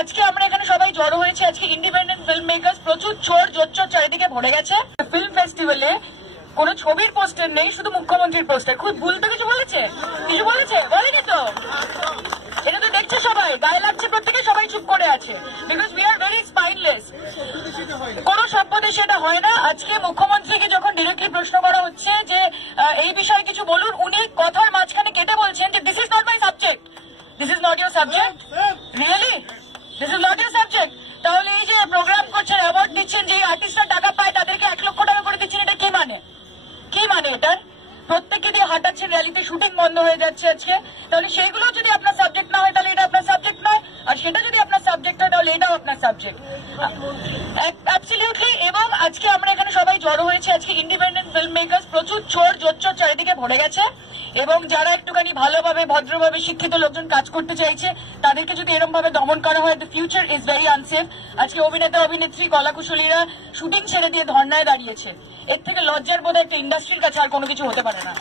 আজকে আমরা এখানে সবাই জড়ো হয়েছে। আজকে ইন্ডিপেন্ডেন্ট ফিল্ম মেকার্স প্রচুর চোর জোচ্চোর চারিদিকে ভরে গেছে। ফিল্ম ফেস্টিভ্যালে কোন ছবির পোস্টার নেই, শুধু মুখ্যমন্ত্রীর পোস্টার। খুব ভুল তো কিছু বলেছে? বলেনি তো? এটা তো দেখছে সবাই, গায়ে লাগছে প্রত্যেকে, সবাই চুপ করে আছে। Because we are very spineless. কোন সভ্য দেশে এটা হয় না। আজকে মুখ্যমন্ত্রীকে যখন ডিরেক্টলি প্রশ্ন করা হচ্ছে যে এই বিষয়ে কিছু বলুন, উনি কথার মাঝখানে কেটে বলছেন যে this is not my subject. This is not your subject? Really this is not your subject? তাহলে এই যে প্রোগ্রাম করছেন, অ্যাওয়ার্ড দিচ্ছেন, যে আর্টিস্টরা টাকা পায় তাদেরকে 1 লক্ষ টাকা করে দিচ্ছেন, এটা কি মানে? কি মানে এটার? প্রত্যেককে দিয়ে হাঁটাচ্ছেন, র্যালিতে শুটিং বন্ধ হয়ে যাচ্ছে আজকে। তাহলে সেগুলো যদি আপনার সাবজেক্ট না হয় তাহলে এটা আপনার সাবজেক্ট নয়, আর সেটা যদি আপনার সাবজেক্ট হয় তাহলে এটাও আপনার সাবজেক্ট। অ্যাবসলিউটলি। এবং আজকে আমরা এখানে সবাই জড়ো হয়েছে। আজকে ইন্ডিপেন্ডেন্ট ফিল্ম মেকার্স প্রচুর চোর জোচ্চোর চারিদিকে ভরে গেছে, এবং যারা একটুখানি ভালোভাবে ভদ্রভাবে শিক্ষিত লোকজন কাজ করতে চাইছে তাদেরকে যদি এরকম ভাবে দমন করা হয়, the future is very unsafe. আজকে অভিনেতা অভিনেত্রী কলাকুশলীরা শুটিং ছেড়ে দিয়ে ধর্নায় দাঁড়িয়েছে। এর থেকে লজ্জার বোধ একটা ইন্ডাস্ট্রির কাছে আর কোনো কিছু হতে পারে না।